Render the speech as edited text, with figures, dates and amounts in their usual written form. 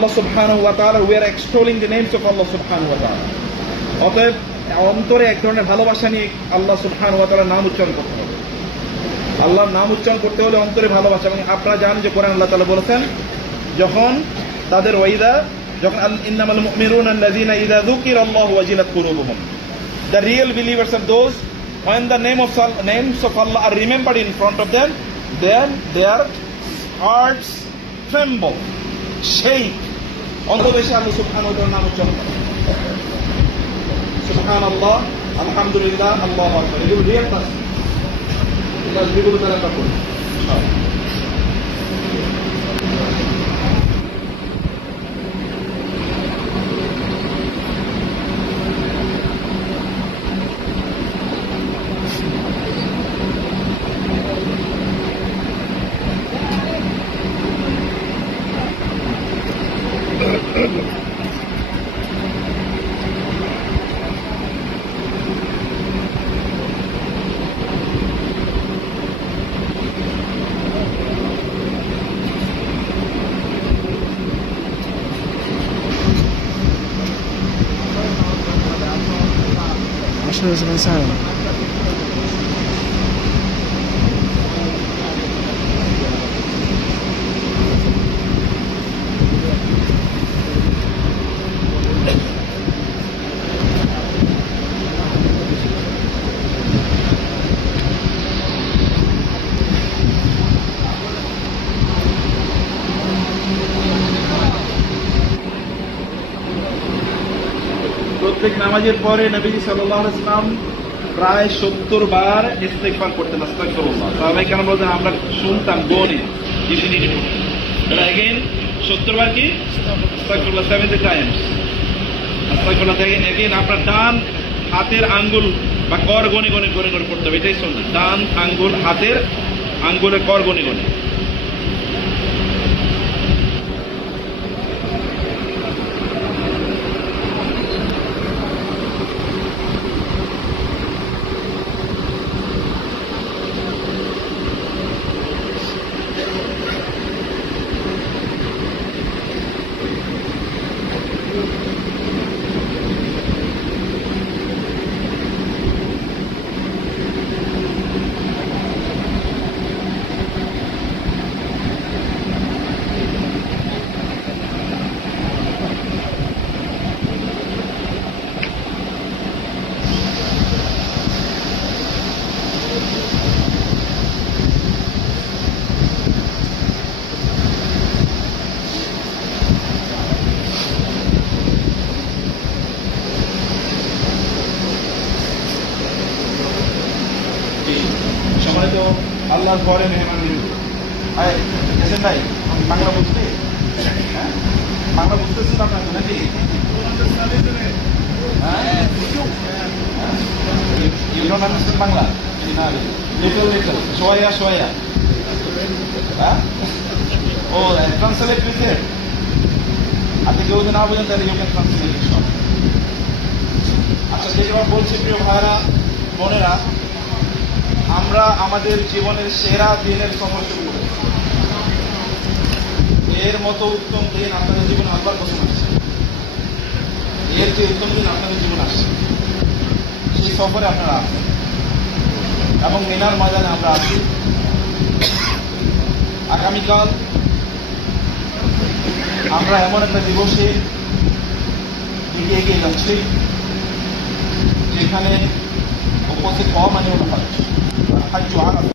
Allah subhanahu wa ta'ala, we are extolling the names of Allah subhanahu wa ta'ala. অতএব অন্তরে এক ধরনের ভালোবাসা নিয়ে আল্লাহ সুবহানাহু ওয়া তাআলার নাম উচ্চারণ করতে হবে। আল্লাহর নাম উচ্চারণ করতে হলে অন্তরে ভালোবাসা। এবং আপনারা জানেন যে কোরআন আল্লাহ তাআলা বলেছেন, যখন তাদের যখন ইন্নামাল মুমিনুনা আল্লাযীনা ইযা যুকিরাল্লাহু ওয়াজিলাত কুলুবুহুম, the real believers are those when the names of Allah are remembered in front of them, then their hearts tremble, shake. অন্তরে আল্লাহ সুবহানাহু ওয়া তাআলার নাম উচ্চারণ করে। সুবহানাল্লাহ, আলহামদুলিল্লাহ, আল্লাহু আকবার, এগুলো রিয়েল পার্সন। এটা বিগত তারা করে Şurası mesela. প্রত্যেক নামাজের পরে নবীজি সাল্লাল্লাহু আলাইহি ওয়াসাল্লাম প্রায় 70 বার ইস্তিগফার করতেন, আস্তাগফিরুল্লাহ। সাহাবায়ে কেরাম বলতেন, আমরা শুনতাম গনে ইসিনি তারা अगेन 70 বার কি আস্তাগফিরুল্লাহ 70 টাইমস আস্তাগফিরুল্লাহ। अगेन আপনার ডান হাতের আঙ্গুল বা কর গনে গনে পড়তে হবে, এটাই সুন্নাত। ডান আঙ্গুল হাতের আঙ্গুলের কর গনে গনে। সম্মানিত আল্লাহর ঘরে মেহমান এসেন ভাই, বাংলা বুঝতে বাংলা বুঝতেছেন আপনার নাকি? You don't understand বাংলা? লিটল লিটল, সোয়া সোয়া। ও ট্রান্সলেট প্লিজ। আপনি কেউ যদি না বুঝেন তাহলে ইউ ক্যান ট্রান্সলেট। আচ্ছা, যেটা বলছি প্রিয় ভাইরা বোনেরা, আমরা আমাদের জীবনের সেরা দিনের সফর শুরু করেছি। এর মতো উত্তম দিন আপনাদের জীবনে আল্লাহর কসম আসছে, এর যে উত্তম দিন আপনাদের জীবনে আসছে, সেই সফরে আপনারা আছেন এবং মিনার ময়দানে আমরা আছি। আগামীকাল আমরা এমন একটা দিবসে দিকে এগিয়ে যাচ্ছি যেখানে উপস্থিত হওয়া মানে হল হজ।